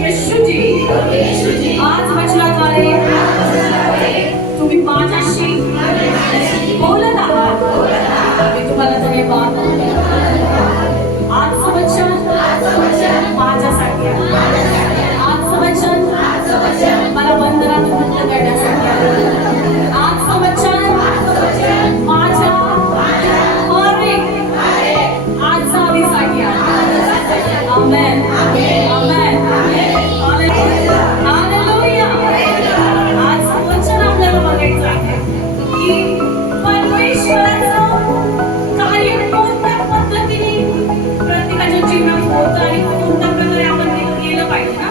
येशूजी आज वचनाद्वारे तुम्ही माझ्याशी बोलत आहात. मी तुम्हाला धन्यवाद. आजचं वचन माझ्यासाठी आहे. आजचं वचन मला बंधनातून मुक्त करण्यासाठी आहे. आजचं वचन माझ्या आजारीसाठी आहे. आमेन आमेन हालेलुया. आज वचन आपल्याला बघायचं आहे की परमेश्वराचं कार्य कोणत्या पद्धतीने प्रत्येकाच्या जीवनात होतं आणि कोणत्या प्रकारे आपण ते केलं पाहिजे ना.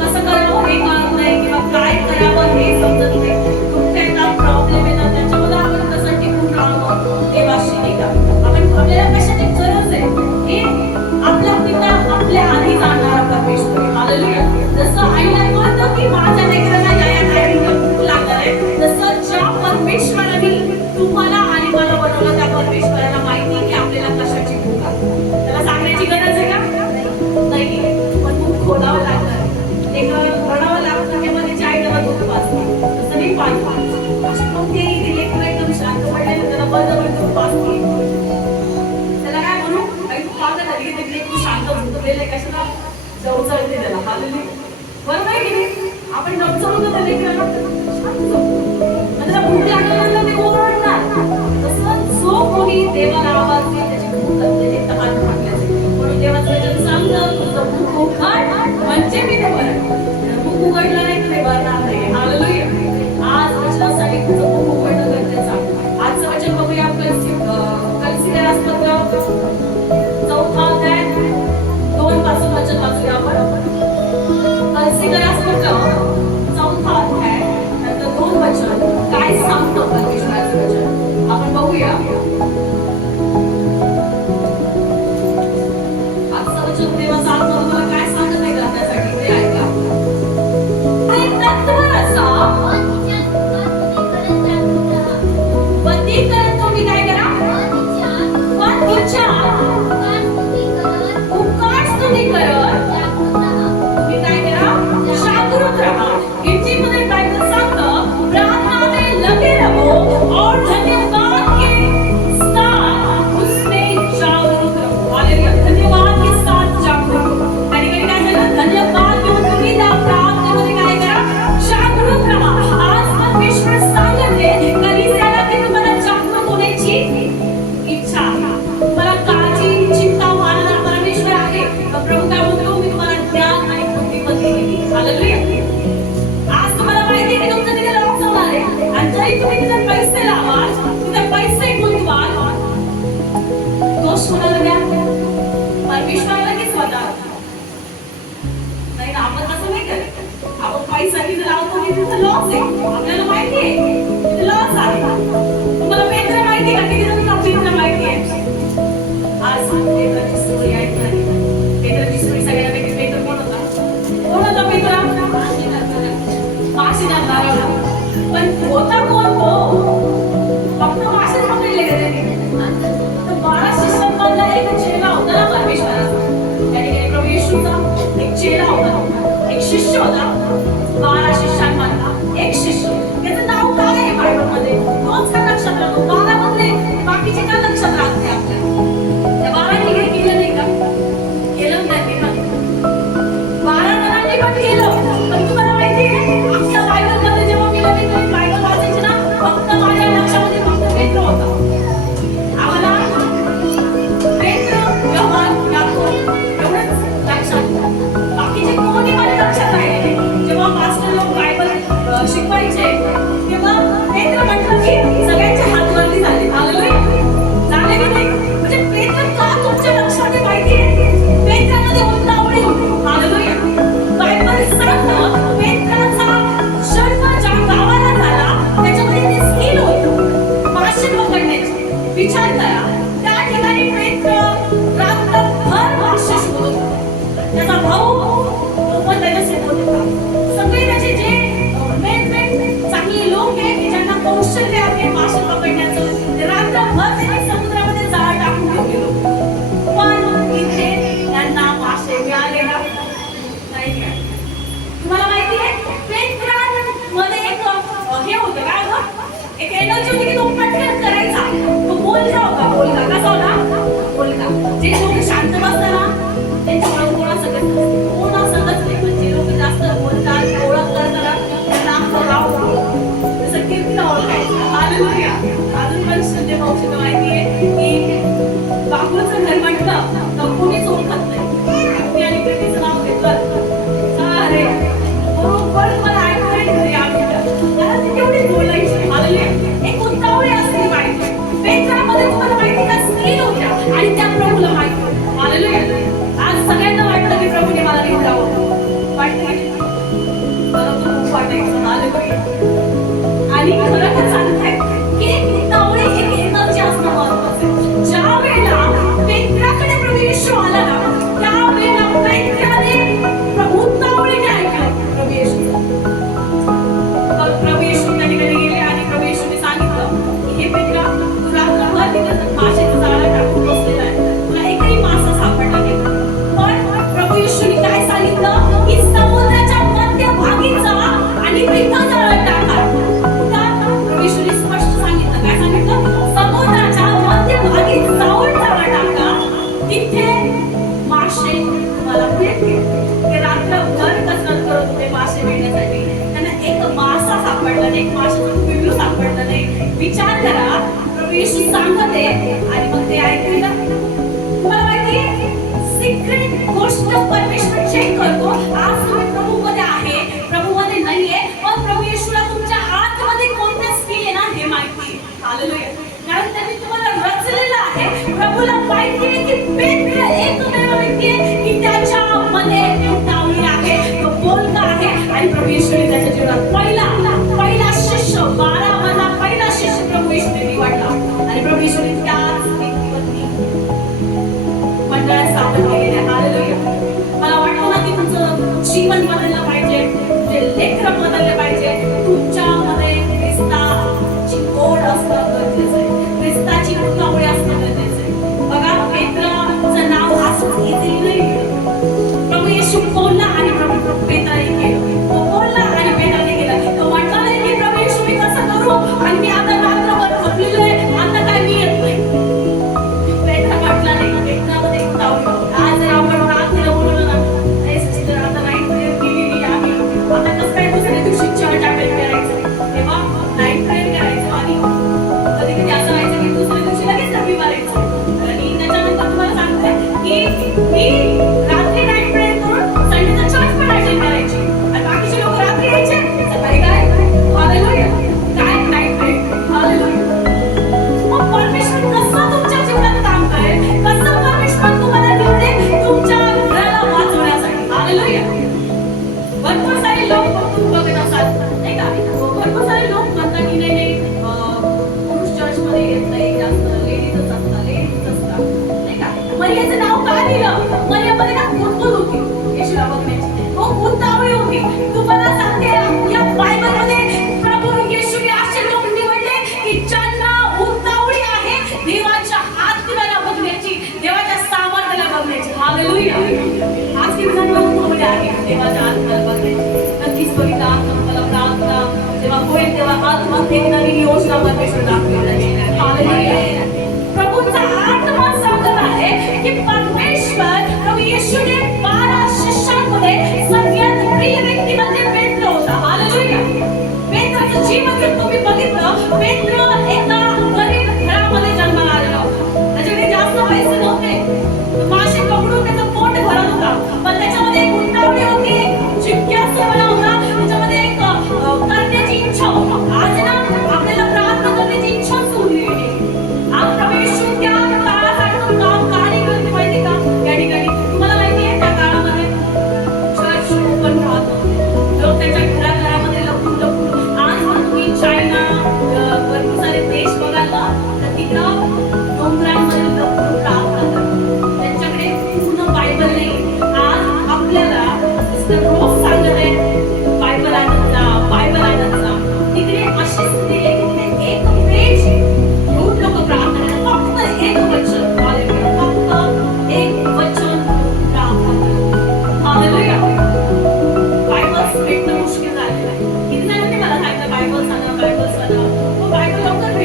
कसं करावं हे कळत नाही किंवा काय करावं हे समजत नाही. कुठे प्रॉब्लेम येतात त्याच्यामध्ये आपण कसं टिकून राहावं देवाशी नाही का. आपण आपल्याला कशाची गरज आहे हे आपल्या पिता आपल्या आधी जाणारा परमेश्वर आहे. हालेलुया. जसं आईला कळतं की माझ्या लेकराला या टाइमला भूक लागणार आहे, तसं ज्या परमेश्वराने तुम्हाला आणि मला बनवलं त्या परमेश्वराला माहिती आहे की आपल्याला कशाची भूक आहे. त्याला सांगण्याची गरज आहे का नाही. पण भूक खोलावं लागणार. एक रडावं लागतं तेव्हा त्याची आई त्याला दूध पाजते. तसं नाही पाजते. अशी मग ते लेकरं एकदम शांत पडलेलं त्याला बळजबरी दूध पाजते. त्याला काय म्हणू आई तू पागल झाली की ते तू शांत झोपलेलं आहे कशाला जवळचळते त्याला. हालेलुया. बरोबर आहे की नाही. आपण जवळचळतो त्या लेकराला शांत झोपतो. त्याला भूक लागल्यानंतर ते ओरडणार. तसं जो कोणी देवाला आवाज देईल त्याची भूक त्याची तहान भागल्याची. म्हणून देवाचं वचन सांगतं तुझं भूक उघड म्हणजे मी ते भरेन. भूक उघडलं नाही तर ते भरणार नाही. हालेलुया. आज वचनासाठी तुझं भूक उघडणं गरजेचं आहे. आजचं वचन बघूया कलसीकरास पत्र 4 अध्याय 2 पासून वचन वाचूया आपण. कलसीकरास पत्र 4 अध्याय नंतर 2 वचन काय सांगतं परमेश्वराचं वचन आपण बघूया. आजचं वचन देवा सांगतो तुम्हाला काय सांगत आहे करण्यासाठी ते ऐका. हे तत्पर असा वतीकरण तुम्ही काय करा पण विचार उपकार तुम्ही करत तुम्ही काय करा जागृत राहा. हिंदीमध्ये बायबल सांगतं प्रार्थना में लगे रहो और धन्यवाद के साथ उसमें जागरूक रहो. हालेलुया. धन्यवाद के साथ जागरूक रहो. आणि काय झालं धन्यवाद घेऊन तुम्ही त्या प्रार्थनेमध्ये काय करा जागरूक राहा. आज परमेश्वर सांगते कलिसियाला की तुम्हाला जागरूक होण्याची इच्छा आहे. तुम्हाला काळजी चिंता मानणारा परमेश्वर आहे. प्रभू काय म्हणतो मी तुम्हाला ज्ञान आणि बुद्धिमत्ता दिली. हालेलुया. आज तुम्हाला माहिती आहे की तुमचं तिथे लॉस होणार आहे आणि जरी तुम्ही तिथे पैसे लावाल तिथे पैसे गुंतवाल दोष कोणाला द्या परमेश्वराला की स्वतः नाही ना. आपण तसं नाही करत. आपण पैसा तिथे लावतो की तिथे लॉस आहे. आपल्याला माहिती आहे तिथे लॉस आहे. तुम्हाला पेत्र माहिती का किती जणांना पेत्र माहिती आहे. आज पेत्राची स्टोरी ऐकणार. पेत्राची स्टोरी सगळ्यांपैकी पेत्र कोण होता पेत्र मासे धरणारा. पण होता कोण तो फक्त मासे पकडले गेले. 12 शिष्यांमधला एक चेला होता ना परमेश्वराचा. त्याने प्रभू येशूचा एक चेला होता एक शिष्य होता. 12 शिष्यांमधला एक शिष्य. त्याचं नाव काय आहे बायबलमध्ये तोच का लक्षात राहतो. 12 मधले बाकीचे का लक्षात राहत नाही आपल्याला. त्या 12 काही केलं नाही का केलं त्यांनी ना 12 जणांनी पण केलं. पण तुम्हाला माहिती आहे आजच्या बायबलमध्ये जेव्हा मी नवीन बायबल वाचायची ना फक्त माझ्या लक्षामध्ये फक्त पेत्र होता. आम्हाला पेत्र योहान याकूब एवढंच लक्षात. बाकीचे कोणी माझ्या लक्षात राहिले. जेव्हा मास्टर लोक बायबल पाहिजे होती की तो पटकन करायचा. तो बोलका होता, बोलका. कसा होता? बोलका. जे लोक शांत बसतात ना त्यांच्यामुळे कोणासंगत नाही. पण जे लोक जास्त बोलतात, ओळख करतात त्यांना आपलं नाव होतं. जसं कीर्तीला ओळखायचं. हालेलुया. अजून पण संजय भाऊशीला माहिती आहे की बाबूचं घर म्हटलं तर कोणीच ओळखत नाही. कीर्ती आणि कीर्तीचं नाव घेतलं अरे बरोबर मला ऐकू येते कारण ती तेवढी बोलायची. हालेलुया. एक उतावळी असली पाहिजे. पेत्रामध्ये तुम्हाला माहिती का स्त्रील होत्या आणि त्या प्रभूला माहिती होत्या. हालेलुया. आज सगळ्यांना वाटतं की प्रभूने मला निवडावं. वाटतं मला तो खूप वाटायचं. हालेलुया. आणि खरं तर सांगताय की उतावळी एक एनर्जी असणं महत्वाचं आहे. ज्या वेळेला पेत्राकडे प्रभू येशू आला ना त्यावेळेला पेत्राने उतावळीने ऐकलं प्रभू येशूचं. प्रभू येशू त्या ठिकाणी गेले आणि प्रभू येशूने सांगितलं की हे पेत्रा तू रात्रभर तिथं माशाचं जाळं टाकून बसलेला आहे. तुला एकही मासा सापडला नाही. पण प्रभू येशूने काय सांगितलं की समुद्राच्या मध्यभागी जा आणि तिथं जाळं टाका. प्रभू येशूने स्पष्ट सांगितलं. काय सांगितलं? समुद्राच्या मध्यभागी जाऊन जाळं टाका. तिथे मासे तुम्हाला मिळतील. ते रात्रभर कसरत करत होते मासे मिळण्यासाठी. त्यांना एक मासा सापडला नाही, एक माशाचं पिल्लू सापडलं नाही. विचार करा प्रभू येशू सांगत आहे आणि मग ते ऐकलं. तुम्हाला माहितीये सिक्रेट गोष्ट परमेश्वर चेक करतो. आज तुम्ही प्रभूमध्ये आहे, प्रभूमध्ये नाहीये, पण प्रभू येशूला तुमच्या आतमध्ये कोणत्या स्किल आहे ना हे माहिती आहे. हालेलुया. कारण त्यांनी तुम्हाला रचलेलं आहे. प्रभूला माहिती आहे की पेत्र एकमेव व्यक्ती आहे की त्याच्यामध्ये उतावळी आहे, तो बोलका आहे. आणि प्रभू येशूने त्याच्या जीवनात पहिला शिष्य 12 मधला पहिला शिष्य प्रभू येशूने निवडला. आणि प्रभू येशूने त्याच व्यक्तीवरती मंडळात स्थापन केलेले. हालेलुया. मला वाटतं ना की तुमचं जीवन बदललं पाहिजे, तुमचे लेकरं बदलले पाहिजे. तुमच्यामध्ये ख्रिस्ताची ओढ असणं गरजेचं आहे, ख्रिस्ताची उतावळी असणं गरजेचं आहे. बघा पेत्राचं नाव असंच इझिली नाही. प्रभू येशू बोलला आणि प्रभू पेत्राने केलं. तो बोलला आणि पेत्राने केलं. तो म्हटला नाही की प्रभू येशू मी कसं करू आणि मी आता रात्रभर थकलेलो आहे, आता काय मी येत नाही. पेत्रा म्हटला नाही. पेत्रामध्ये उतावळी. आज जर आपण प्रार्थनेला बोलवलं ना सिस्टर आता नाईट प्रेयर केलेली आहे, आता कसं काय दुसऱ्या दिवशी चर्च अटेंड करायचं तेव्हा नाईट प्रेयर करायचं. आणि कधी कधी असं व्हायचं की दुसऱ्या दिवशी लगेच रविवार यायचं. आणि त्याच्यानंतर तुम्हाला सांगते की मी रात्री नाईट प्रेयर करून संडेचं चर्च पण अटेंड करायची आणि बाकीचे लोक रात्री यायचे सकाळी काय हालेलुया काय नाईट प्रेयर. हालेलुया. मग परमेश्वर कसं तुमच्या जीवनात काम करेल, कसं परमेश्वर तुम्हाला निवडेल तुमच्या घराला वाचवण्यासाठी. हालेलुया. भरपूर सारे लोक तुम्ही बघत असाल नाही का, भरपूर सारे लोक म्हणतात की नाही पुरुष चर्चमध्ये येत नाही, जास्त लेडीजच असतात नाही का. मरियाचं नाव का दिलं? मरियामध्ये ना कुतकुत होती येशूला बघण्याची, खूप उतावळी होती. तुम्हाला सांगते या बायबलमध्ये प्रभू येशूने असे लोक निवडले की ज्यांना उतावळी आहे देवाच्या आत्म्याला बघण्याची, देवाच्या सामर्थ्याला बघण्याची. हालेलुया. आज किती जण उतावळी आहे देवाच्या आत्म्याला बघण्याची? नक्कीच बघितला. मला प्रार्थना जेव्हा होईल तेव्हा आत्मात एक नवीन योजना परमेश्वर दाखवेल. हालेलुया. प्रभूचा आत्मा सांगत आहे की परमेश्वर प्रभू येशूने 12 शिष्यांमध्ये सगळ्यात प्रिय व्यक्ती म्हणजे पेत्र होता. हालेलुया. पेत्राचं जीवन जर तुम्ही बघितलं, पेत्र एका गरीब घरामध्ये जन्माला आलेला होता. त्याच्याकडे जास्त पैसे नव्हते, मासे पकडून त्याचं पोट भरत होता. पण त्याच्यामध्ये एक उतावळी होती, जिज्ञासूपणा होता, त्याच्यामध्ये एक करण्याची इच्छा होती. आज ना आपल्याला प्रार्थना करण्याची इच्छा सुरली आहे. आज प्रभू येशू त्या काळासाठी काम कार्य करते माहिती का. या ठिकाणी तुम्हाला माहिती आहे त्या काळामध्ये चर्च ओपन राहत नव्हते. लोक त्यांच्या घराघरामध्ये लपून आज पण तुम्ही चायना भरपूर सारे देश बघाल ना तर तिकडं डोंगरांमध्ये लपून प्रार्थना करतात. त्यांच्याकडे पूर्ण बायबल नाही. आज आपल्याला रोज सांगत आहे बायबल आणत जा, बायबल आणत जा. तिकडे अशी स्थिती आहे की एक पेज घेऊन लोक प्रार्थना करतात. फक्त एक वचन. हालेलुया. फक्त एक वचन प्रार्थना करतात. हालेलुया. बायबल भेटणं मुश्किल झालेलं आहे. किती जणांनी मला सांगितलं बायबल सांगा, बायबल सांगा. मग बायबल लवकर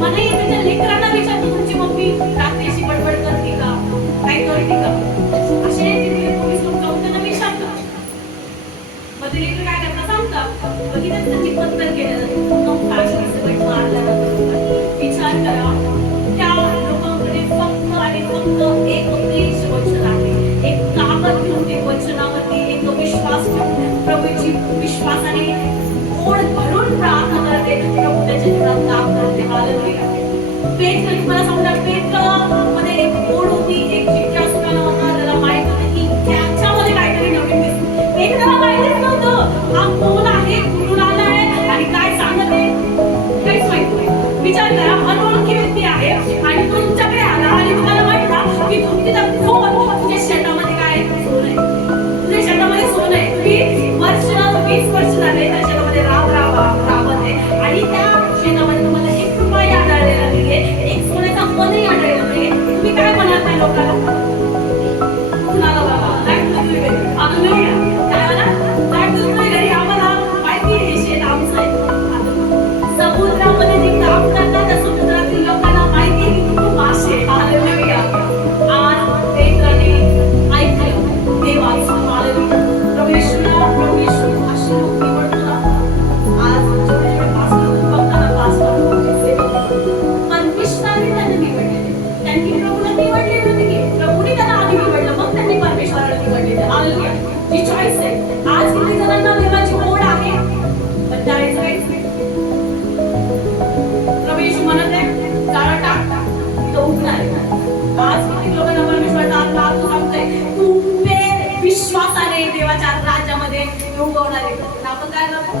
मलाही त्याच्या लेकरांना विचारतो, तुमची मम्मी रात्री अशी बडबड करते का, काय करते का? असे तिथले पोलीस लोक जाऊन त्यांना विचारतात. मग ते लेकर काय करतात सांगतात. मग तिथे त्यांची पत्तर केलं जाते. मग फाशी सगळं मारल्यानंतर विचार करा, त्या लोकांकडे फक्त आणि फक्त एक उद्देश वचन आहे. एक कागद घेऊन ते वचनावरती एक विश्वास ठेवून प्रभूची विश्वासाने ओढ भरून प्रार्थना करते. प्रभू त्याच्या जीवनात काम करते. हालेलुया. पेत्र तुम्हाला सांगता, पेत्र मध्ये एक ओढ होती, एक जिज्ञासूपणा होता. त्याला माहित होतं की त्याच्यामध्ये काहीतरी नवीन दिसतं. पेत्राला माहितीच नव्हतं हा कोण आहे, कुठून आला आहे आणि काय सांगत आहे, काहीच माहित नाही. विचार करा, अनोळखी व्यक्ती आहे आणि तो तुमच्याकडे आला आणि तुम्हाला वाटला की तुमची तुझ्या शेतामध्ये काय सोन आहे, तुझ्या शेतामध्ये सोन आहे. तुम्ही 20 वर्ष झाले त्या शेतामध्ये राबत आहे आणि त्या शेतामध्ये तुम्हाला 1 रुपया आढळलेला नाहीये, एक सोन्याचा मनही आढळलेला नाहीये. तुम्ही काय म्हणाल त्या लोकांना? कुणाला बाबा काय तुझ्या घरी हालेलुया. काय म्हणा, काय तुझ्या घरी, आम्हाला माहिती आहे हे शेत आमचं आहे. समुद्रामध्ये जे काम करतात त्या समुद्रातील लोकांना माहिती आहे की खूप मासे. हालेलुया. आज पेत्राने ऐकलं देवाचं. हालेलुया. प्रभू येशू अशी लोक निवडतो ना. आज जेवढे पास्टर बघताना पास्टर परमेश्वराने त्यांना निवडले. त्यांनी प्रभूला निवडले नव्हते की प्रभूने त्यांना आधी निवडलं, मग त्यांनी परमेश्वराला निवडले. हालेलुया. ही चॉईस आहे. आज किती जणांना देवाची ओढ आहे पण करायचं काहीच नाही. प्रभू येशू म्हणत आहे जाळं टाक, तिथं उठणार आहे. आज किती लोकांना परमेश्वराचा आत्मा आतो सांगतोय तू विश्वासाने देवाच्या राज्यामध्ये उगवणार आहे. आपण काय करतो,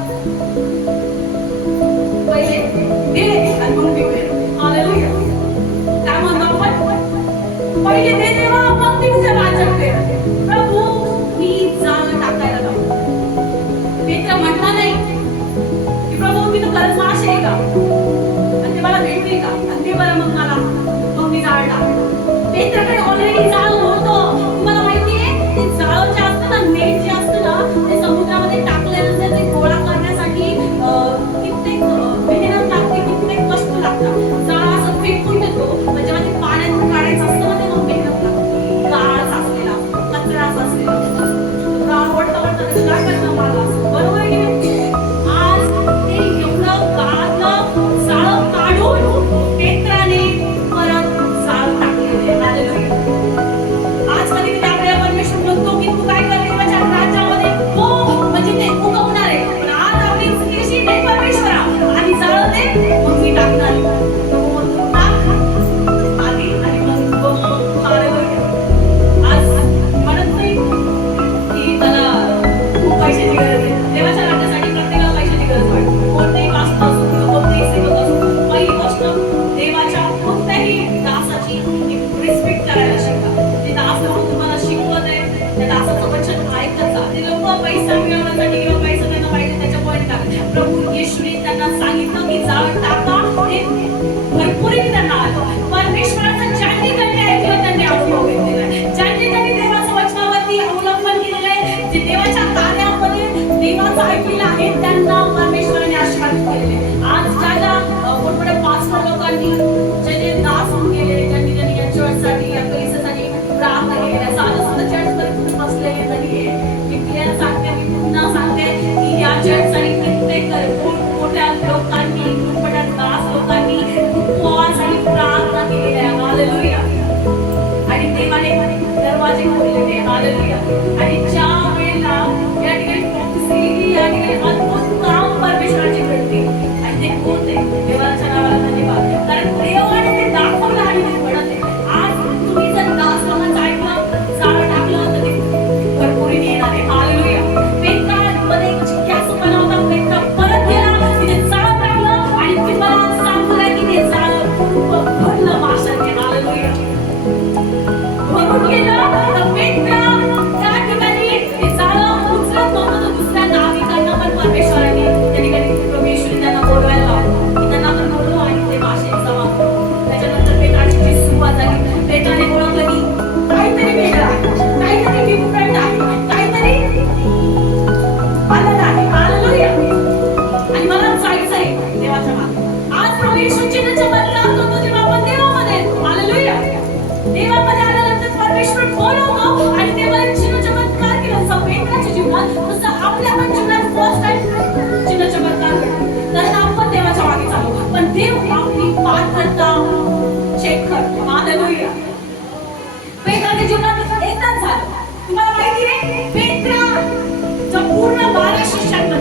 पहिले दे आणि मग देऊया. हालेलुया. काय म्हणतो आपण, पहिले दे देवा मग ती तुझ्या राज्यात दे. प्रभू मी जाळं टाकायला लावतो. पेत्र म्हटला नाही की प्रभू मी तर खरंच मासे आहे का आणि ते मला भेटते का आणि ते बरं मग मला मग मी जाळ टाकतो. पेत्रकडे ऑलरेडी जाळ होतं. तुम्हाला माहिती आहे ते जाळ जे असतं ना, नेट जे असतं ना, ते समुद्रामध्ये टाकल्यानंतर ते गोळा करण्यासाठी कित्येक मेहनत लागते, कित्येक कष्ट लागतात. जाळ असं फेकून देतो पण जेव्हा ते पाण्यातून काढायचं असतं ना तेव्हा मेहनत लागते. गाळ साचलेला, कचरा साचलेला, गाळ ओढता ओढता त्याचं काय करतं मला असं, बरोबर आहे की नाही? आज ते एवढं गाळातलं जाळं काढून पेत्राने परत जाळ टाकलेले. हालेलुया. आज कधी कधी आपल्याला परमेश्वर म्हणतो की तू काय कर देवाच्या राज्यामध्ये हो म्हणजे ते उगवणार आहे. पण आज आपली स्थिती अशी नाही, परमेश्वरा आणि जाळं दे मग मी टाकणार. प्रभू म्हणतो टाक आधी आणि मग उगव. हालेलुया. आज म्हणत नाही की त्याला खूप पैशाची गरज आहे. देवाच्या राज्यासाठी प्रत्येकाला पैशाची गरज वाटते. कोणतेही वास्तव असो, कोणतेही सेवक असो, पहिली गोष्ट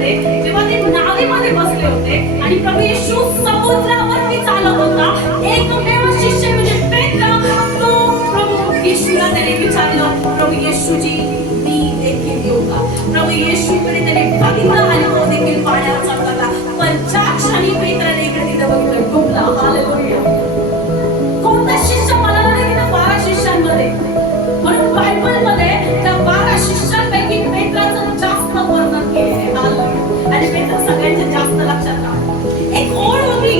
होते, जेव्हा ते नावेमध्ये बसले होते आणि प्रभू येशू समुद्रावरती चालत होता, एकमेव शिष्य म्हणजे पेत्र, तो प्रभू येशूला त्याने विचारलं, प्रभू येशूजी मी देखील येऊ का? प्रभू येशूकडे त्याने बघितलं आणि तो देखील पाण्यावर चालला. पण ज्या क्षणी पेत्राने इकडे तिथे बघितलं, डुबला. हालेलुया. कोणता शिष्य मला नाही तिथं 12 शिष्यांमध्ये, म्हणून बायबलमध्ये त्या 12 शिष्यांपैकी पेत्राचं जास्त वर्णन केलेलं आहे. आणि पेत्र सगळ्यांच्या जास्त लक्षात राहतो. एक ओळ होती,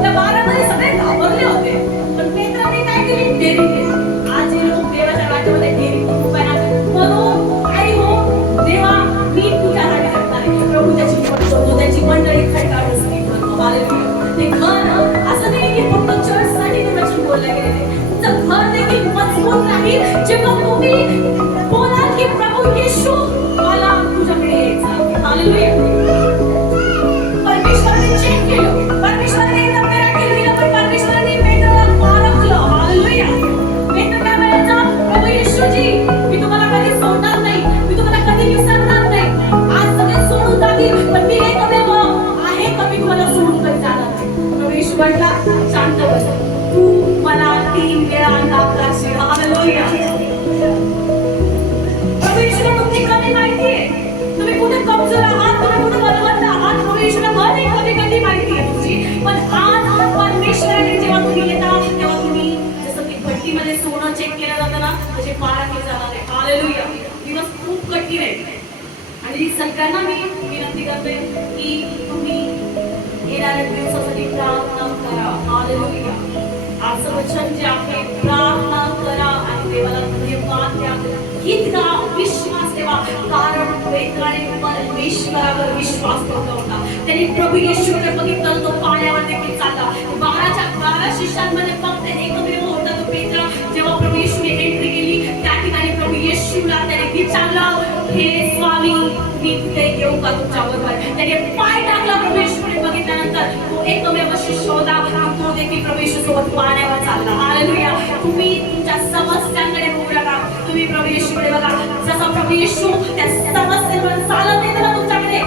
त्या 12 मध्ये सगळे घाबरले होते, पण पेत्राने काय केली? डेअरिंग केली. आज हे लोक देवाच्या राज्यामध्ये डेअरिंग खूप आहे ना, म्हणून आई हो देवा मी तुझ्यासाठी करणार आहे. प्रभू त्याची निवड, त्याची मंडळी खडकावून हालेलुया. ते घर असं नाही की फक्त चर्चसाठी ते वचन बोलले गेले, तुमचं घर देखील मजबूत राहील जेव्हा तुम्ही बोलाल की प्रभू येशू मला तुझ्याकडे यायचं. हालेलुया. परमेश्वराने चेक केलं, परमेश्वराने एकदा मिराकल केलं, पण परमेश्वराने पेत्राला पारखलं. हालेलुया. पेत्र काय म्हणायचा? प्रभू येशूजी मी तुम्हाला कधी सोडणार नाही, मी तुम्हाला कधी विसरणार नाही. आज सगळे सोडून जातील, पण मी एकमेव आहे का मी तुम्हाला सोडून कधी जाणार नाही. प्रभू येशू म्हटला, शांत बस, तू मला 3 वेळा नाकारशील. हालेलुया. प्रभू येशूला तुमची कमी माहिती आहे, तुम्ही कुठे कमजोर आहात, तुम्ही कुठे बलवंत आहात. प्रभू येशूला भले कधी माहिती आहे तुमची, पण आज परमेश्वराने जेव्हा तुम्ही येता तेव्हा तुम्ही जसं की भट्टीमध्ये सोनं चेक केलं जातं ना, तसे पारखले जाणार आहे. हालेलुया. दिवस खूप कठीण आहे आणि सगळ्यांना मी विनंती करते की तुम्ही येणाऱ्या दिवसासाठी प्रार्थना करा. हालेलुया. आजचं वचन जे आहे, प्रार्थना करा आणि देवाला धन्यवाद द्या. इतका विश्वास ठेवा, कारण पेत्राने परमेश्वरावर विश्वास ठेवला होता. त्याने प्रभू येशूकडे बघितलं, तो पाण्यावर देखील चालला. 12 शिष्यांमध्ये फक्त एकमेव होता तो पेत्र. जेव्हा प्रभू येशूने एंट्री केली त्या ठिकाणी प्रभू येशूला त्याने विचारलं, हे स्वामी मी तिथे येऊ का तुमच्याबरोबर? त्याने पाय टाकला प्रभू येशूकडे बघितल्यानंतर. तो एकमेव शिष्य होता, तो देखील प्रभू येशूसोबत पाण्यावर चालला. हालेलुया. तुम्ही तुमच्या समस्यांकडे बघू नका, तुम्ही प्रभू येशूकडे बघा. जसा प्रभू येशू त्या समस्येवर चालत येतो ना तुमच्याकडे,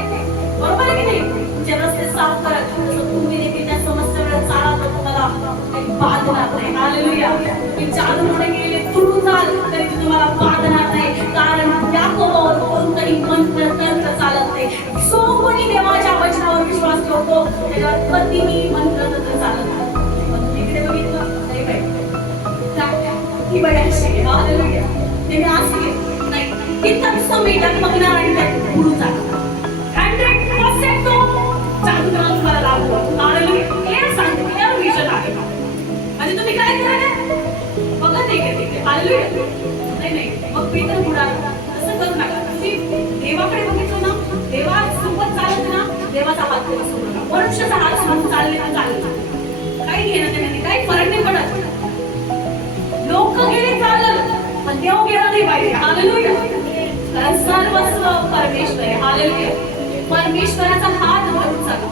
बरोबर आहे की नाही, तुमचे रस्ते साफ करत, तसं तुम्ही देखील त्या समस्येवर चालत तुम्हाला काही बाधणार नाही. हालेलुया. तुम्ही जादूने गेले तुडून जाल तरी ते तुम्हाला बाधणार नाही, कारण याकोबावर कोणतंही मंत्र तंत्र चालत नाही. जो कोणी देवाच्या वचनावर विश्वास ठेवतो त्याच्यावर कधीही मंत्र तंत्र चालत नाही. पण तुम्ही इकडे बघितलं नाही बाई, ही बाई अशी आहे. हालेलुया. ते मी अशी नाही, तिथं नुसतं मीटर बघणार आणि त्यात उडून जाणार. 100% तो जादूला तुम्हाला लागू. हालेलुया. क्लिअर सांगते, क्लिअर विजन आहे. म्हणजे तुम्ही काय करायला बघत आहे का तिथे? हालेलुया. नाही मग पेत्र बुडाला तसं करू नका. तुम्ही देवाकडे बघितलं ना, देवासोबत चालत ना, देवाचा हात कधी सोडू नका. मनुष्याचा हात सोडून चालले ना चालले, काही घेणं त्याने काही फरक नाही पडत. लोक गेले चालत पण देव गेला नाही पाहिजे. हालेलुया. कारण सर्वस्व परमेश्वर आहे. हालेलुया. परमेश्वराचा हात धरून चालू.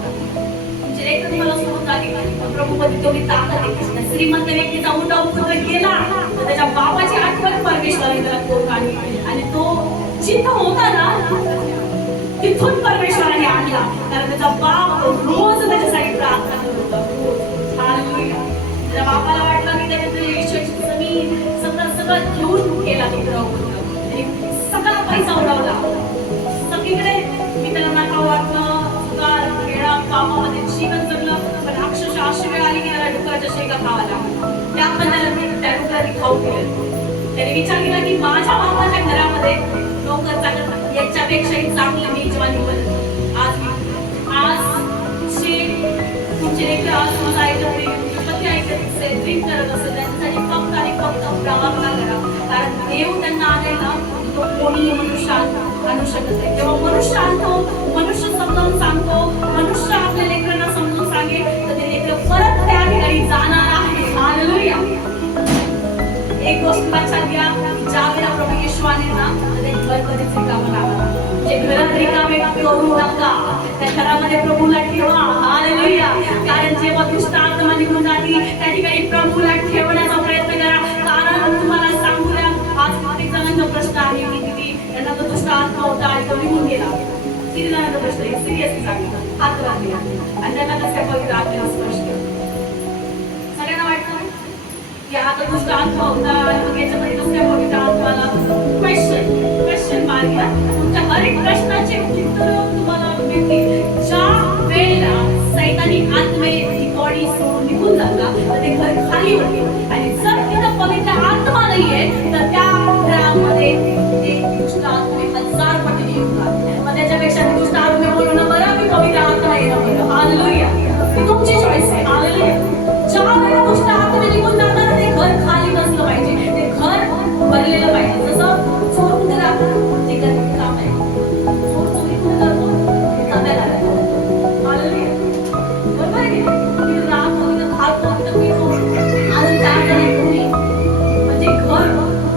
तुमचे लेकरं तुम्हाला सोडून जातील, पण प्रभूमध्ये तेवढी ताकद आहे. श्रीमंत व्यक्तीचा मोठा पुत्र गेला तर त्याच्या बापाची आठवण परमेश्वराने त्याला करून काढली आणि तो जिथं होता ना तिथून परमेश्वराने आणला, कारण त्याचा बाप रोज त्याच्यासाठी प्रार्थना करत होता. हालेलुया. त्याच्या बापाला वाटलं की त्याने ईश्वरची जमीन सगळं घेऊन गेला तो प्रभू, सगळा पैसा उडवला सगळीकडे. मी त्याला नका वाटलं, सुगार खेळा कामामध्ये जीवन जगलं, पण अक्षरशः अशी वेळ आली की त्याला डुकराच्या शेंगा खावा लागला. त्या डुकराने खाऊ केलं. त्याने विचार केला की माझ्या बापाच्या घरामध्ये नोकर चांगलं, याच्यापेक्षाही चांगलं मी जेव्हा निवडलं. आज तुमचे लेकरं आज माझं ऐकत नाही, पती ऐकत असेल, ड्रिंक करत असेल, त्यांच्यासाठी फक्त आणि फक्त प्रार्थना करा. कारण देव त्यांना आलेला तो कोणीही मनुष्य आणू शकत नाही. जेव्हा मनुष्य आणतो, मनुष्य समजावून सांगतो, मनुष्य आपल्या लेकरांना समजून सांगेल तर ते लेकरं परत त्या ठिकाणी जाणार आहे. हालेलुया. एक गोष्ट लक्षात घ्या, ज्या वेळेला प्रभू येशू आले ना ते घर कधीच रिकामं लागणार. जे घरात रिकामे करू नका, त्या घरामध्ये प्रभूला ठेवा. हालेलुया. कारण जेव्हा दुष्ट आत्मा निघून जातील त्या ठिकाणी प्रभूला ठेवण्याचा प्रयत्न करा. कारण तुम्हाला सांगू द्या, आज अनेक जणांचा प्रश्न आहे की त्यांना तो दुष्ट आत्मा होता आणि तो निघून गेला. किती जणांचा प्रश्न आहे सिरियसली सांगितलं हात वर केला आणि त्यांना कसं काय पवित्र आत्म्याने स्पर्श केलं. सगळ्यांना वाटतं की आता दुष्ट आत्मा होता आणि मग याच्यामध्ये कसं काय पवित्र आत्म्याला क्वेश्चन मार्क घ्या. तुमच्या हर एक प्रश्नाचे उत्तर तुम्हाला मिळतील. ज्या वेळेला सैतानिक आत्मे ती बॉडी सोडून निघून जातात तर ते घर खाली होते आणि जर तिथं पवित्र आत्मा नाहीये तर त्या घरामध्ये ते दुष्ट आत्मे 1000 पटीने येतात. मग त्याच्यापेक्षा मी दुष्ट आत्मे बोलवणं बरं मी पवित्र आत्मा येणं बरं. हालेलुया. ही तुमची चॉईस आहे. हालेलुया. ज्या वेळेला दुष्ट आत्मे निघून जातात ते घर खाली नसलं पाहिजे, ते घर भरलेलं पाहिजे. जसं चोर कुठे राहतो ते काम आहे. चोर चोरी कुठे करतो खात्याला राहतो. हालेलुया. बरोबर आहे की नाही? राहतो तिथं खातो तिथं पितो आणि त्याकडे कोणी म्हणजे घर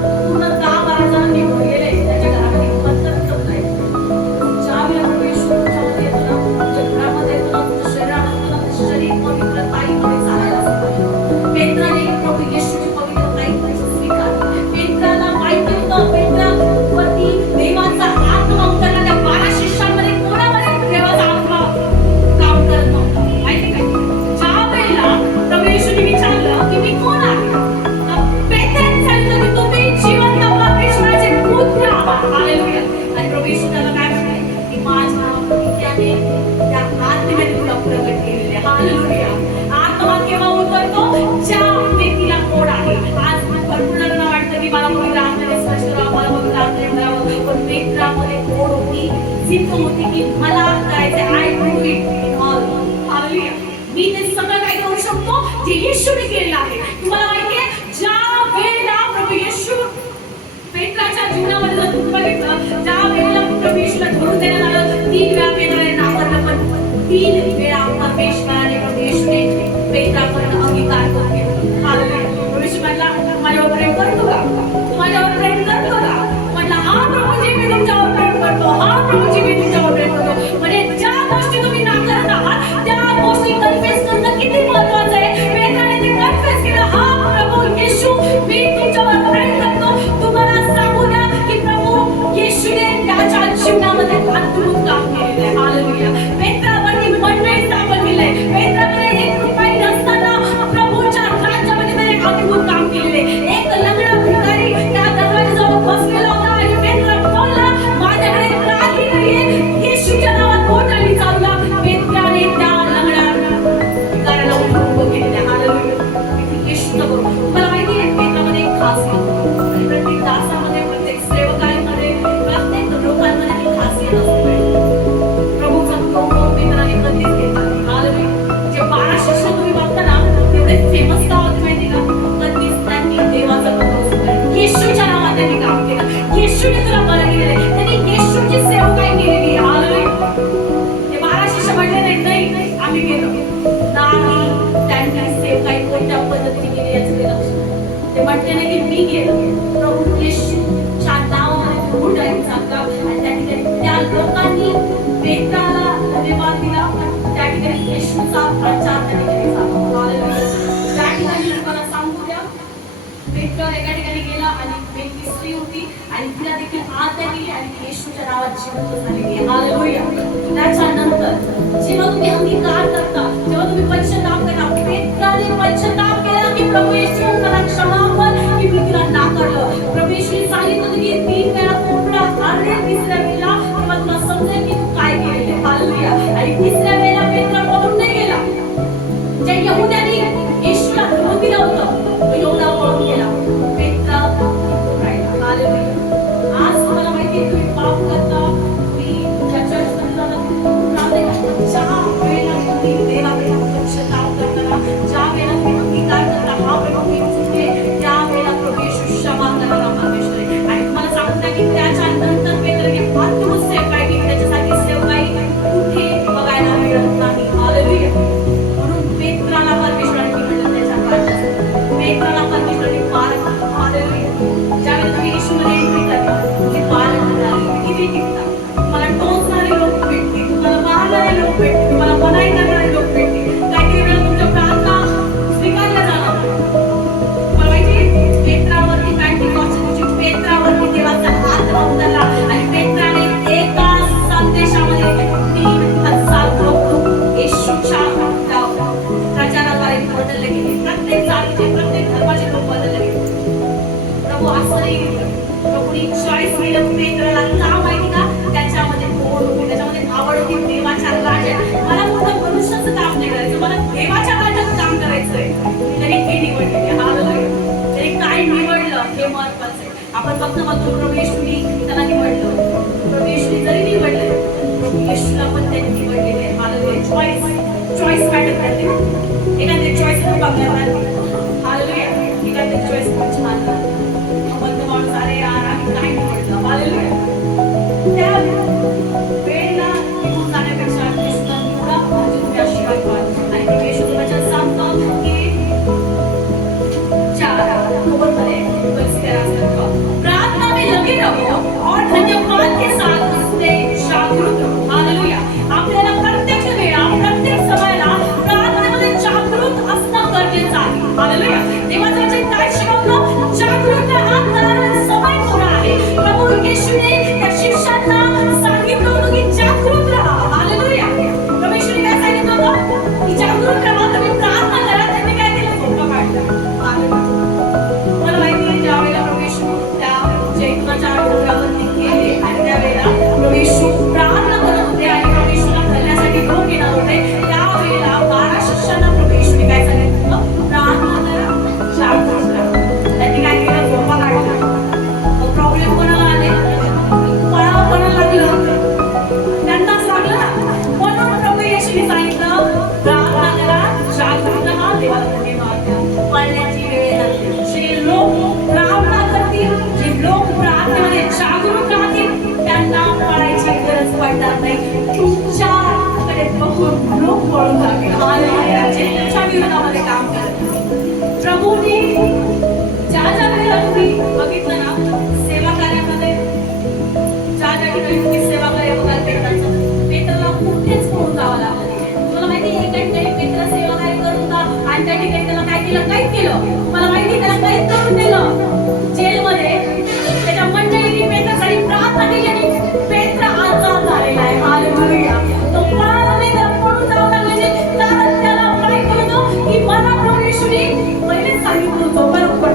पूर्ण 10-12 जण निघून गेले त्याच्या घरामध्ये बंद नाही. ज्या वेळेला प्रवेश तुमच्यामध्ये येतो ना, तुमच्या घरामध्ये येतो ना, तुमच्या शरीरामध्ये येतो ना, शरीर पवित्र ताईमध्ये चालायला असतं. पेत्राने प्रभू येशूची पवित्र ताईमध्ये स्वीकारली. पेत्राला माहिती होतं पेत्रावरती देवाचा आत्मा उतरला. त्या 12 शिष्यांमध्ये कोणामध्ये देवाचा आत्मा काम करत नव्हता माहिती काय? ज्या वेळेला प्रभू येशूने विचारलं की मी कोण आहे तर पेत्राने सांगितलं की तुम्ही जिवंत परमेश्वराचे पुत्र आहात. हालेलुया. आणि प्रभू येशू त्याला काय म्हणाले की माझ्या पित्याने त्या आत्म्याने तुला प्रगट केलेले. हालेलुया. आत्मा केव्हा उतरतो ज्या व्यक्तीला कोड आहे. आज भरपूर जणांना वाटतं की मला पवित्र आत्म्याने स्पर्श करावा, मला पवित्र आत्म्याने करावं, पण पेत्रामध्ये कोड होती, जिद्द होती की मला करायचं I do it in all. Hallelujah. मी ते सगळं काय करू शकतो जे येशूने केलेलं आहे. तुम्हाला माहिती आहे ज्या वेळेला प्रभू येशू पेत्राच्या जीवनामध्ये जर तुम्ही बघितलं ज्या वेळेला प्रभू येशूला धरून देण्यात आलं 3 वेळा पेत्राने नाकारलं पण 3 वेळा परमेश्वराने प्रभू येशूने पेत्राकडून अंगीकार करून घेतला. हालेलुया. प्रभू येशू म्हटला माझ्यावर प्रेम करतो का? तू माझ्यावर प्रेम करतो का? म्हटला हा प्रभूजी मी तुमच्यावर प्रेम करतो. हा प्रभूजी मी तुमच्यावर प्रेम करतो. म्हणजे ज्या गोष्टी तुम्ही नाकारत आहात त्या गोष्टी कन्फेस करणं किती महत्त्वाचं आहे. पेत्राने ते कन्फेस केलं. हा प्रभू येशू मी तुमच्यावर प्रेम करतो. तुम्हाला सांगू द्या की प्रभू येशूने त्याच्या जीवनामध्ये अद्भुत काम केलेलं आहे. हालेलुया. पेत्रावरती मंडळी स्थापन केलंय. पेत्राकडे 1 रुपया नसताना प्रभूच्या राज्यामध्ये त्याने अद्भुत काम केलेले. एक लंगडा भिकारी त्या दरवाजाजवळ बसलेला होता आणि पेत्र बोलला माझ्याकडे काही नाहीये. येशूच्या नावात मोठ्याने चालला. पेत्राने त्या लंगड्या भिकाऱ्याला उभं केलेलं आहे. हालेलुया. किती येशूचं बरोबर. तुम्हाला माहिती आहे पेत्रामध्ये एक खासियत आणि प्रत्येक दासामध्ये प्रत्येक सेवकामध्ये प्रत्येक लोकांमध्ये ती खासियत असते. प्रभूचा गौरव पेत्राने कधीच घेतला नाही. हालेलुया. जे 12 शिष्य तुम्ही बघता ना तेवढे फेमस का होते माहिती का? कधीच त्यांनी देवाचा गौरव स्वीकारला. येशूच्या नावात त्यांनी काम केलं. येशूने तुला बरं केलेलं आहे. त्यांनी येशूची सेवकाई केलेली आहे. हालेलुया. ते 12 शिष्य म्हटले नाही आम्ही गेलो नाही. त्यांनी सेवकाई कोणत्या पद्धतीने केली याचं ते लक्ष नाही. ते म्हटले नाही की मी गेलो प्रभू येशूच्या नावामध्ये प्रभू टाईम सांगता आणि त्या ठिकाणी त्या लोकांनी पेत्राला धन्यवाद दिला. त्या ठिकाणी येशूचा प्रचार त्या ठिकाणी झाला. हालेलुया. त्या ठिकाणी तुम्हाला सांगू द्या पेत्र एका ठिकाणी गेला आणि एक स्त्री होती आणि तिला देखील आज्ञा केली आणि ती येशूच्या नावात जिवंत झालेली आहे. हालेलुया. त्याच्यानंतर जेव्हा तुम्ही अंगीकार करता जेव्हा तुम्ही पश्चाताप करता पेत्राने पश्चाताप केला की प्रभू येशू मला क्षमा कर की मी तिला नाकारलं. प्रभू येशूने सांगितलं की 3 वेळा कोंबडा अरे 3ऱ्या वेळेला तेव्हा तुला समजेल की तू काय केलेलं आहे. हालेलुया. आणि 3ऱ्या वेळेला पेत्र पळून नाही गेला. ज्या यहुद्यांनी येशूला धरून दिलं होतं तो यहुदा पळून गेला. पेत्र राहिला. हालेलुया. आज तुम्हाला माहिती आहे तुम्ही पाप करता तुम्ही तुमच्या चर्चमध्ये जाता ज्या वेळेला तुम्ही देवाकडे पश्चाताप करता ज्या वेळेला तुम्ही अंगीकार करता हा प्रभू मी चुकले त्या वेळेला प्रभू येशू क्षमा करायला परमेश्वर आहे. आणि तुम्हाला सांगू द्या की त्याच्यानंतर पेत्राने अद्भुत सेवकाई केली. त्याच्यासाठी सेवकाई कुठे बघायला मिळत नाही. हालेलुया. म्हणून पेत्राला परमेश्वराने म्हटलं त्याच्या राज्यासाठी पेत्राला परमेश्वराने पार. हालेलुया. ज्यावेळेला तुम्ही येशूमध्ये एंट्री करता तुमची पार किती टिकतात. तुम्हाला टोचणारे लोक भेटतील, तुम्हाला मारणारे लोक भेटतील, तुम्हाला मनाई करणारे लोक भेटतील. काही वेळा तुमच्या प्रार्थना स्वीकार प्रत्येक जातीचे प्रत्येक धर्माचे लोक बदलले गेले. प्रभू असं नाही केलं. प्रभूने चॉईस केलं पेत्राला. का माहिती का? त्याच्यामध्ये गोड होती, त्याच्यामध्ये आवड होती देवाच्या राज्यात. मला फक्त मनुष्याचं काम नाही करायचं, मला देवाच्या राज्यात काम करायचंय. तरी हे निवडलेले. हालेलुया. तरी काय निवडलं हे महत्वाचं आहे. आपण फक्त म्हणतो प्रभू येशूने त्याला निवडलं. प्रभू येशूने जरी निवडलं, प्रभू येशूला पण त्यांनी निवडलेले. हालेलुया. चॉईस मॅटर करते. एखादी चॉईस खूप आपल्याला हालेलुया. एखादी चॉईस खूप छान म्हणतो माणूस, अरे यार आम्ही काय निवडलं. हालेलुया. त्या वेळेला निघून जाण्यापेक्षा येशूला निवडा म्हणजे तुम्ही आशीर्वाद व्हाल. आणि ते येशू वचन सांगतं की प्रार्थना में लगे रहो और धन्यवाद के साथ उससे जागरूक रहो. हालेलुया. आपल्याला प्रत्येक वेळा प्रत्येक समयाला प्रार्थनेमध्ये जागरूक असणं गरजेचं आहे. हालेलुया. देवाचं वचन काय शिकवतं? जागरूक राहा, कारण समय थोडा आहे. प्रभू येशूने त्या शिष्यांना सांगितलं होतं की जागरूक राहा. हालेलुया. प्रभू येशूने काय सांगितलं होतं? की जागरूक राहा, तुम्ही प्रार्थना करा. त्यांनी काय केलं? झोपा काढलं. हालेलुया. मला माहिती आहे ज्यावेळेला प्रभू येशू त्या जैतुनाच्या डोंगरावरती गेले आणि त्यावेळेला प्रभू येशू प्रार्थना करत होते आणि प्रभू येशूला धरण्यासाठी लोक येणार होते. त्यावेळेला 12 शिष्यांना प्रभू येशूने काय सांगितलं? प्रार्थना करा, जागरूक राहा. त्यांनी काय केलं? झोपा काढला. प्रॉब्लेम कोणाला आले? कोणाला लागलं? त्यांनाच लागलं ना. म्हणून प्रभू येशूने सांगितलं प्रार्थना करा, जागरूक राहा, देवाला धन्यवाद द्या. पळण्याची वेळ लागते. जे लोक प्रार्थना करतील, जे लोक प्रार्थनेमध्ये जागरूक राहतील, त्यांना पळायची गरज पडणार नाही. तुमच्याकडे बघून लोक पळून जातील. हालेलुया. जे तुमच्या विरोधामध्ये काम करतात. प्रभूने ज्या वेळेला तुम्ही बघितलं ना सेवा कार्यामध्ये, ज्या ठिकाणी तुम्ही सेवा कार्य बघाल पेत्राला कुठेच पळून जावं लागलं. तुम्हाला माहिती आहे एका ठिकाणी पेत्र सेवा कार्य करत होता आणि त्या ठिकाणी त्याला काय केलं? कैद केलं. मला माहिती त्याला कैद करून दिलं जेलमध्ये. त्याच्या मंडळीने पेत्रासाठी प्रार्थना केली आणि पेत्र आजाद झालेला आहे. हालेलुया. तो पळाला नाही, त्याला पळून जावं लागलं. कारण त्याला माहित होतं की मला प्रभू येशूने पहिलेच सांगितलं होतं बरोबर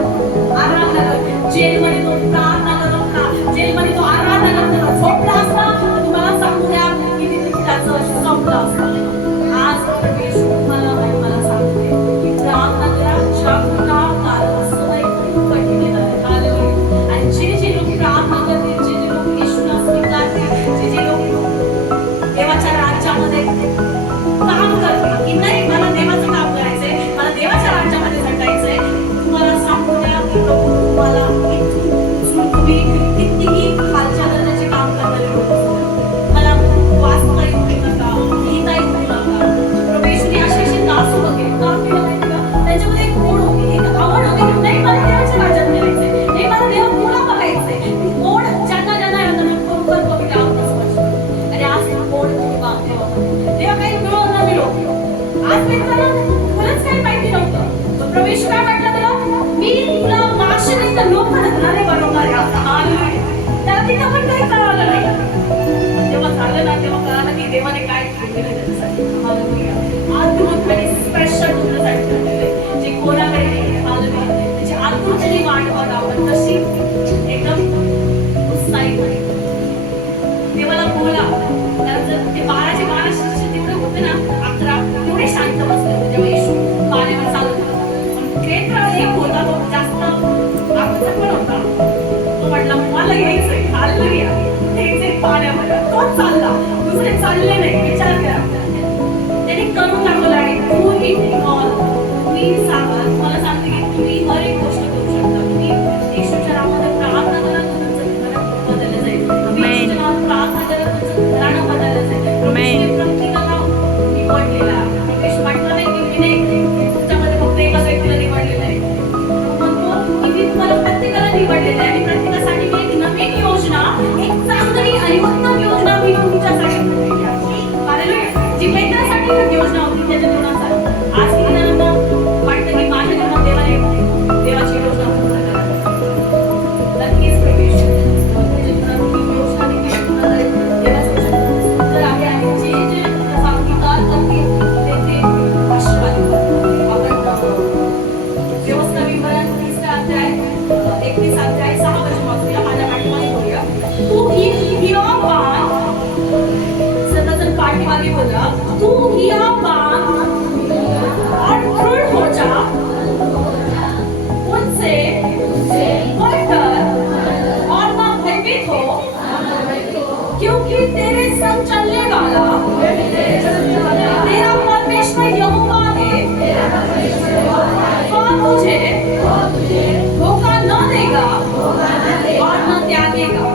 आराधना कर. जेलमध्ये तो प्रार्थना करत होता, जेलमध्ये तो आराधना करत होता. झोपला असता तर तुम्हाला सांगू द्या की त्याचं संपलं असतं. आज प्रभू येशू तुम्हाला आणि मला सांगते की प्रार्थना करा, जागरूक राहा, कारण समय खूप कठीण आहे. हालेलुया. आणि जे लोक प्रार्थना करतील, जे लोक येशूला स्वीकारतील, जे लोक देवाच्या राज्यामध्ये काम करतील की नाही मला देवाचं काम करायचंय, मला देवाच्या राज्यामध्ये झटायचंय, तुम्हाला सांगू द्या की प्रभू तुम्हाला इथून तुम्ही कितीही खालच्या दर्जाचे काम करणारे लोक मला वाचता येऊ नका, लिहिता येऊ नका. प्रभू येशूने असे दास उभं केले. का केलं माहिती का? त्याच्यामध्ये एक ओढ होती, एक आवड होती की नाही मला देवाच्या राज्यात मिळायचंय, नाही मला देव तुला बघायचंय. ओढ ज्यांना ज्यांना येतं ना बरोबर कमी आवडत स्पष्ट. आणि आज ओढ देवा काही मिळो ना मिळो. आज पेत्राला तुलाच काही माहिती नव्हतं. प्रभू येशू काय म्हटलं त्याला? मी तुला मागचे नाही तर लोक धरणारे बनवणारे. त्याला तिथं पण काही कळवलं नाही. जेव्हा झालं ना तेव्हा कळालं की देवाने काय केलं त्याच्यासाठी. आतुरतेने स्पेशल तुझ्यासाठी ठेवलेले जे कोणाकडे नाही. हालेलुया. त्याची आतुरतेने वाट बघा आपण तशी एकदम उत्साहित आहे. देवाला बोला. कारण जर ते 12 शिष्य तेवढे होते ना 11 तेवढे शांत बसले होते जेव्हा येशू पाण्यावर चालत होता. पण पेत्र एक होता तो जास्त आगोदर पण होता. तो म्हटला मला यायचंय. हालेलुया. यायचंय पाण्यामध्ये. तोच चालला, दुसरे चालले नाही. विचार करा. त्याने करून दाखवलं आणि तू तुम्ही सांगा. तुम्हाला सांगते की तुम्ही हर एक गोष्ट करू शकता. तुम्ही येशूच्या नावामध्ये प्रार्थना करा, तुमचं घर बदललं जाईल. तुम्ही येशूच्या नावात प्रार्थना करा, तुमचं घराणं बदललं जाईल. प्रत्येकाला निवडलेला प्रवेश म्हटलं नाही की मी नाही तुमच्यामध्ये फक्त एकाच व्यक्तीला निवडलेलं आहे. म्हणतो की मी तुम्हाला प्रत्येकाला निवडलेलं आहे आणि प्रत्येकासाठी मी एक नवीन योजना, एक चांगली आणि उत्तम योजना मी तुमच्यासाठी ठेवलेली आहे. हालेलुया. जी पेत्रासाठी योजना होती त्याच्या जीवनात आज किती जणांना वाटतं की बियाबान और दृढ़ हो जा, उनसे बढ़कर और ना भयभीत हो, क्योंकि तेरे संग चलने वाला तेरा परमेश्वर यहोवा है, वह तुझे धोखा न देगा और न त्यागेगा।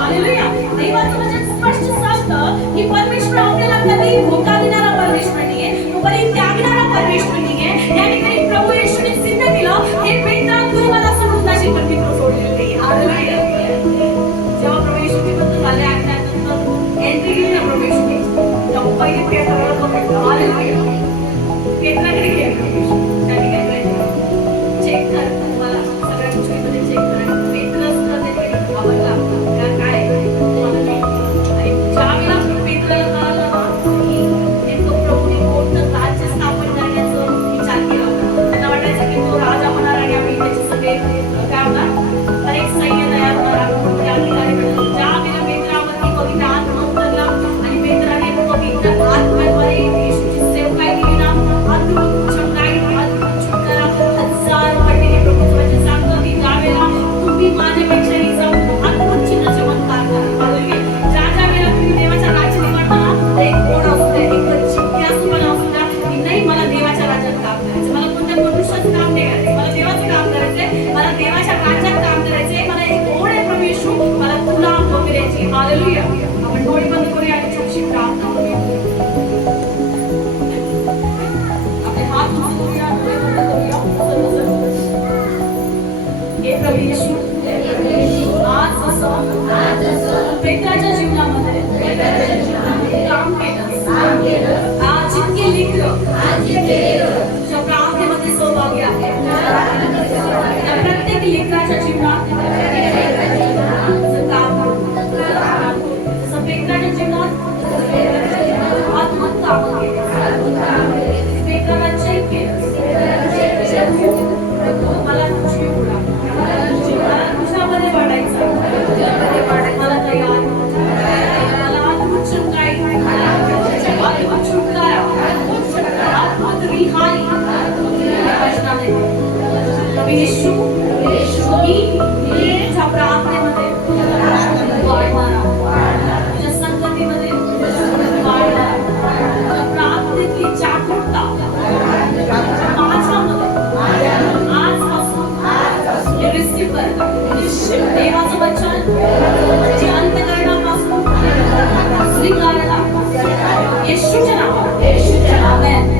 हालेलुया। देवाचं वचन स्पष्ट सांगतं की परमेश्वर आपल्याला कधीही धोका देणारा परमेश्वर नाहीये, तो कधी त्यागणारा परमेश्वर नाहीये। या ठिकाणी प्रभू येशूने सिद्ध केलं, हे पेत्रा तू मला सोडून जाशील पण मी तुला सोडलेलं नाही। हालेलुया। जेव्हा प्रभू येशूने बद्दल झाले ऐकल्यानंतर एंट्री केली ना प्रभू येशूने, तेव्हा पहिले पेत्राला बघितलं। हालेलुया। पेत्राकडे गेले प्रभू येशू, त्या ठिकाणी चेक कर, तुम्हाला सगळ्या गोष्टींमध्ये चेक करा। पेत्रा सुद्धा त्या ठिकाणी आवडला, कारण काय तुम्हाला नाही। आणि ज्यावेळेला पेत्राला कळालं ना की नेमकं प्रभूने कोणतं राज्य स्थापन करण्याचं विचार केला होता, त्यांना वाटायचं की तो राजा होणार आणि आम्ही त्याचे सगळे काय होणार, तर एक सैन्य तयार होणार, कोणते अधिकारी भेटणार। ज्यावेळेला पेत्रावरती पवित्र आत्मा उतरला आणि पेत्राने पवित्र आत्म्याद्वारे येशूची सेवकाई केली ना, अद्भुत चमकाई, अद्भुत छुटकारा, हजार पटीने प्रभूचं वचन सांगतं की ज्यावेळेला तुम्ही माझ्यापेक्षाही जाऊन अद्भुत चिन्ह चमत्कार करा। हालेलुया। ज्या वेळेला तुम्ही देवाच्या राज्य निवडता ना, तर एक कोण असू द्या, एक जिज्ञासूपणा असू द्या की नाही मला देवाच्या राज्यात काम करायचं, मला कोणत्या मनुष्याचं काम नाही करायचं, मला देवाचं काम करायचंय, मला देवाच्या राज्यात काम करायचंय, मला एक ओढ आहे प्रभू येशू, मला तुला बघायची। हालेलुया। आपण डोळे बंद करूया आणि छोटीशी प्रार्थना करूया। आपले हात उचलूया, डोळे बंद करूया, सर्व हे प्रभू येशू आज असं पेत्राच्या जीवनामध्ये काम केलं। आज जितके लेकरं तुझ्या प्रार्थनेमध्ये सहभागी आहेत, त्या प्रत्येक लेकराच्या जीवनात तुझं काम कर। जसं पेत्राच्या जीवनात अद्भुत काम केलं, पेत्राला चेक केलं, मला तुझी ओढ आहे, मला तुझ्यामध्ये वाढायचं, मला तयार, मला अद्भुत चमकाई, अद्भुत छुटकारा, अद्भुत रिहाई या वचनाने प्रभू येशू मी तुझ्या प्रार्थनेमध्ये वाढणारा, तुझ्या संगतीमध्ये वाढणारा, तुझ्या प्रार्थनेतली जागरूकता माझ्यामध्ये आजपासून हे रिसीव्ह करता। देवाचं वचन जे अंतःकरणापासून स्वीकारता येशूच्या नावात, आमेन।